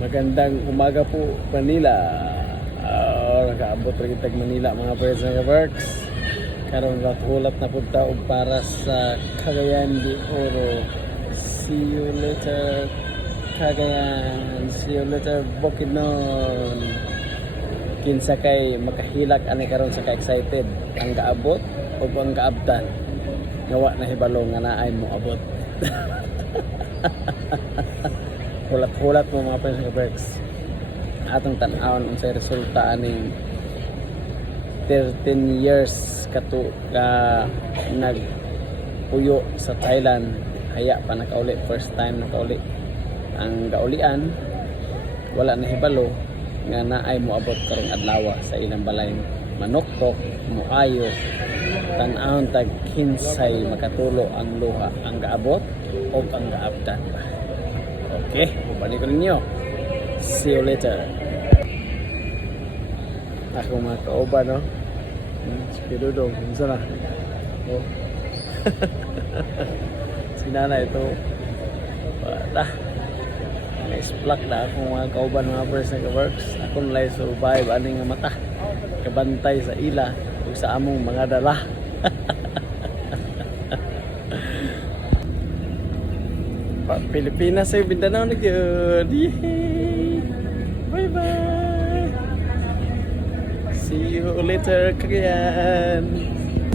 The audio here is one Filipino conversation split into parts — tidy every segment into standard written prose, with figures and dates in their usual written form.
Magandang umaga po Manila. Nakaabot rin tag Manila mga friends nga works. Karon hulat na pud ta og para sa Cagayan de Oro. See you later Cagayan. See you later Bukidnon. Kinsa kay makahilak ani karon sa ka-excited ang gaabot o ang gaabtan. Gawa na hibalo nga naay mo abot. Hulat-hulat mo mga friends nga works. Atong tan-awon unsay resulta aning 13 years kato ka nagpuyo sa Thailand. Haya pa nakauli, first time nakauli. Ang gaulian wala na hibalo nga naay moabot karong adlaw sa ilang balay. Manoktok, muayo, tan-awon tag kinsay makatulo ang luha, ang gaabot o ang gaabtan. Okay, balik ko ninyo. See you later. Ako mga kauban, no? Si Dudong, minsan na. Oh. Sinana ito. Wala. Nice plug na ako mga kauban, mga friends na ka-works. Ako nalay survive, aning nga mata. Kabantay sa ila o sa among mga dala. Pilipinas ay Mindanao na yun. Yay! Bye-bye! See you later, Cagayan!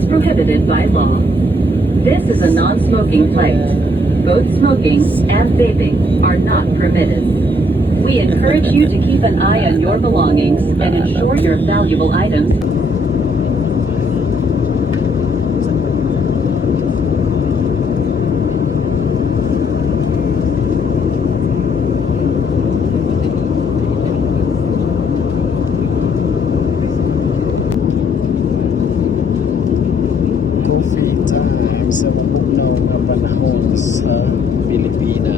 Prohibited by law. This is a non-smoking place. Both smoking and vaping are not permitted. We encourage you to keep an eye on your belongings and ensure your valuable items. Sa mabugnaw na panahon sa Pilipinas.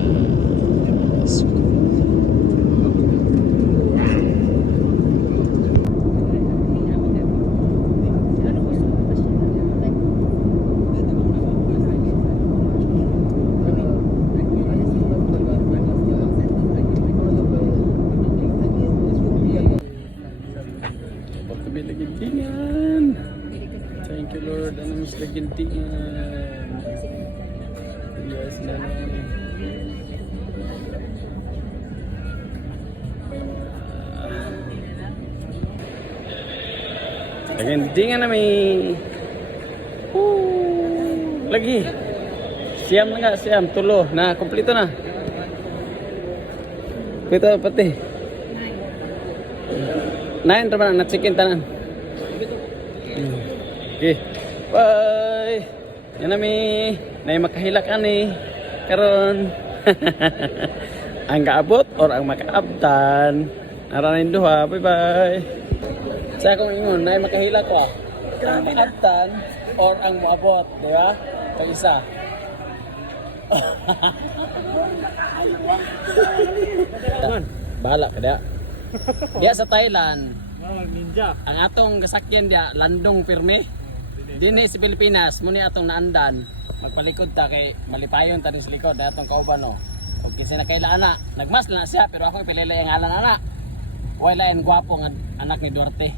Pagkabi lagintingan. Thank you Lord. Ano mas lagintingan. Yes, nanay. Lagintingan namin. Lagi. Siam na nga, siam. Tulo. Na, kompleto na. Kompleto pati. 9 naman na chicken tanan. Okay. Bye. Yan nami. Nay makahilak ani karon. Ang gaabot or ang makaabtan. Naranin duha. Bye bye. Sa akong ingon, nay makahilak ko. Ang makaabtan or ang moabot, di ba? Kag isa. Bahala ka dia. Dia sa Thailand. Ninja. Ang atong gasakyan dia landong pirme. Dinhi sa Pilipinas, muni atong naandan. Magpalikod ta kay malipayon ta sa likod na atong kauban no. Ug kinsa na kay ana, nagmas na siya pero ako ipililay ang ngalan ana. Way lain gwapo nga anak ni Duarte.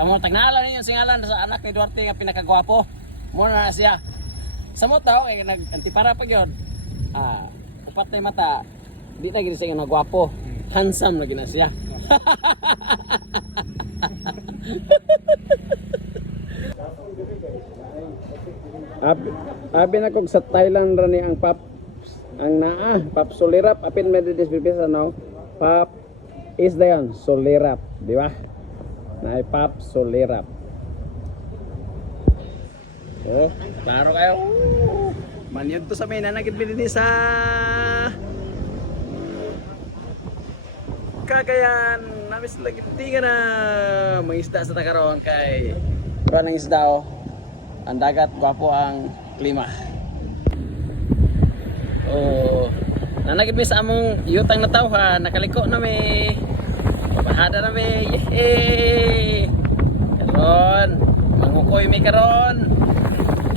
Kamo tagnala ninyo sing ngalan sa anak ni Duarte nga pinakagwapo. Mo na siya. Samot daw kay nag-antipara pa gyud. Upat na mata. Di ta gid siya nga gwapo. Handsome lagi na siya. Abi na kog sa Thailand rani ang pap ang pap solirap apin medidis bibis ano pap is dayon solirap di ba na pap solirap klaro kayo manyod to sa may nanagid binini sa Cagayan namis lagi tinga na mga isda sa takaron kay kuan ng isda ang dagat, gwapo ang klima. Nanagid mi sa among yutang na tawha, nakaliko na mi. Babahada na mi. Yehey! Karon, mangukoy mi karon.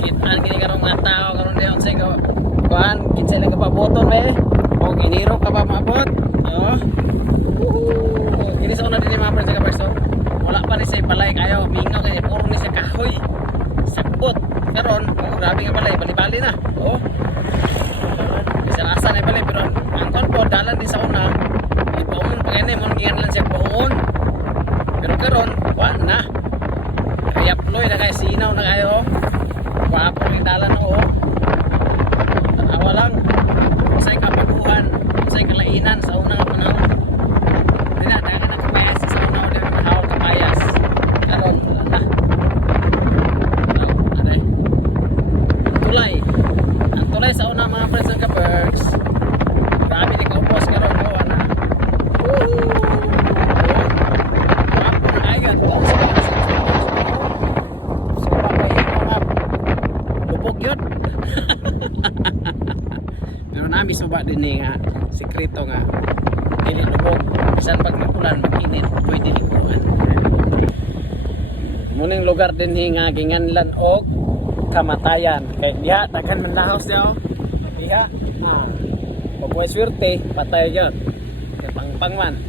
Kitaan gini karon mga tao karon diyon sa kuan, kinsa lang kapaboton mi. O giniro ka ba maabot? nganlan din sa una. Ipaungon pa ganyan mo nganlan siya paungon. Pero karon wa na. Kaya ploy na kay sinaw na kayo. Wapo yung dalan o. Tanawa lang. Masay kapaguhan, masay kalainan sa unang panahon. Hindi na, dahil na kamayas sa unang hindi na mahawag kamayas. Karon, wala na. Ano eh? Ang tulay sa unang mga friends ng ka-birds. Grabe di kaupos karon o, ano. Wapo na agad. Suba pa yung mga lubog yun. Pero nami suba din ni nga sekreto nga dili lubog bisan pag magulan mag-init pwede liguan. Muning lugar din ni nga ginganlan og kamatayan kay diha daghan man lahos daw diha pag way swerte patay gyud kay pangpang man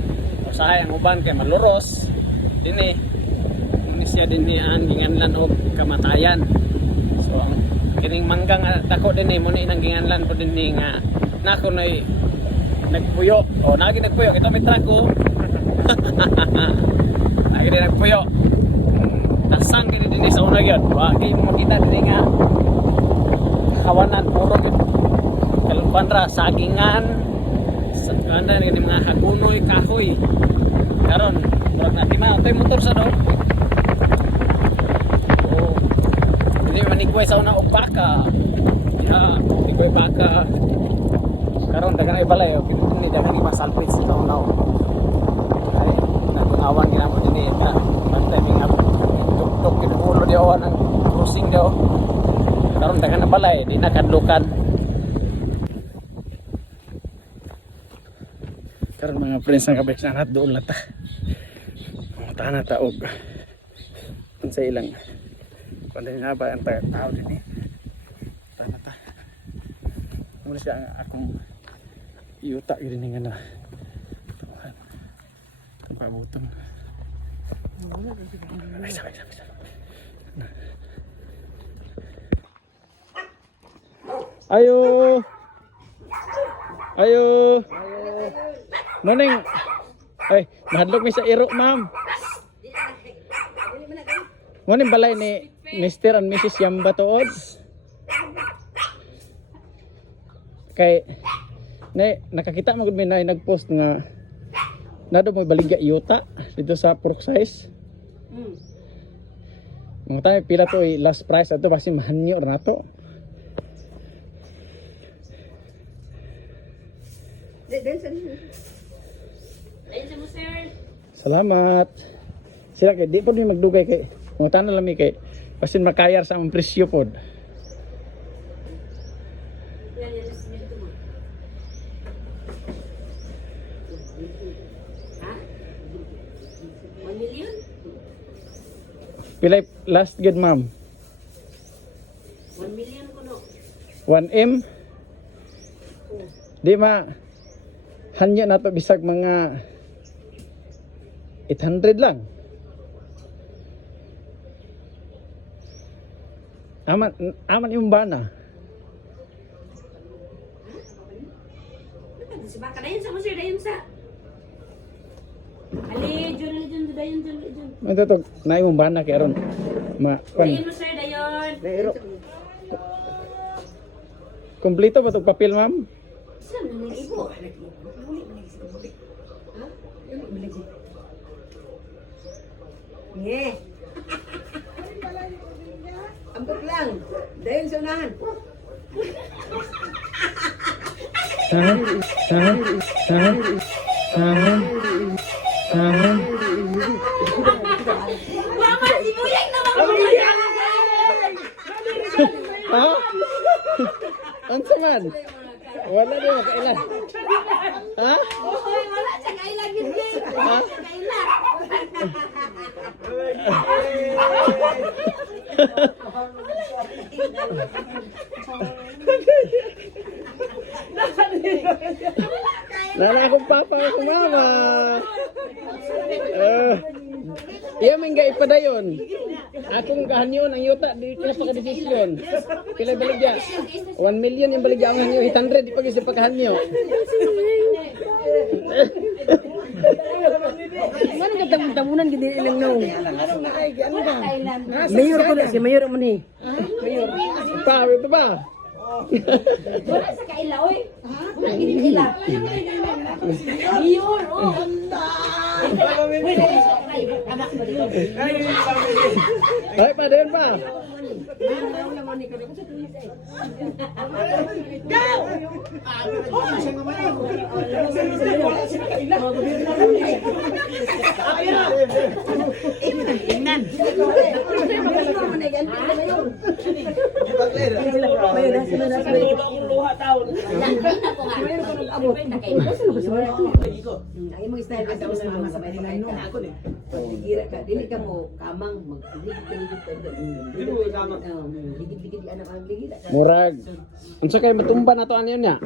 usahay ang uban kay maluros dinhi siya din ni ang ginganlan og kamatayan. So ang kining manggang dako din mo ni nang ginganlan po din ni nga nako nay nagpuyo o nagi nagpuyo ito may trako nagi din nagpuyo tasang din din sa una gyud wa kay mo makita din nga kawanan puro gyud kalumpan ra sagingan sa kanda ni mga hagunoy kahoy karon murag na tima tay motor sa do. Hindi manigway sa una og baka. Ya, manigway baka. Karon dagan ay balay, pinili dagan ni masalpit sa una. Ay, nagunawan ginamo dinhi ka. Bantay minga tuk-tuk kid ulo di awan ang crossing daw. Karon dagan na balay, di na kadlukan. Karon mga friends ng kabeks na doon na ta. Mata na ta og sa ilang kung na ba ang tao din eh tama ta muna siya akong iuta yun nga na itong kabutong ay sabay ayo morning ay mahadlok mi sa iro ma'am morning balay ni Mr. and Mrs. Yamba tuod. Kay nakakita mo gud mi na nagpost nga nado mo baligya iyota dito sa pork size. Mga tayo pila to last price ato basi mahanyo ra nato. Salamat. Sila kay di po mi magdugay kay mo tanan lang mi kay pasin makayar sa among presyo pod. Pilay last good ma'am. 1 million kuno. 1M. Di ma hanyo na to bisag mga 800 lang. Aman yung bana. Si baka dayon sa mo sir dayon sa. Ali, Jun dayon. Ito to, na yung bana kay aron Dayon mo sir dayon. Kompleto ba tong papel ma'am? Saan mo nang ibo? Yeah. Ambot lang. Dayon sa unahan. Mama, ibuyag na mamuyag. Ha? Unsa man? Wala din makailan. Ha? Oy, wala siya kailan hindi. Ha? Kailan. Nana akong papa akong mama. Iya man ga pa dayon. Akong kahanyon ang yuta di kaya pa kadesisyon. Pila baligya? 1 million yung baligya ang hanyo, 800 di pa gyud sa pagkahanyo. Ano ka tamunan gid ilang no. Mayor ko na si mayor mo ni. Mayor. Pa, ito ba? Wala sa kaila, oy. Wala kinila. Mayor, oh. Ay, pa dayon pa. Ang imong style ka sa mama sa may mga ako ni. Gira ka, dili ka mo kamang ligid-ligid anak ang ligid. Murag. Unsa kay matumba na to ano yun niya?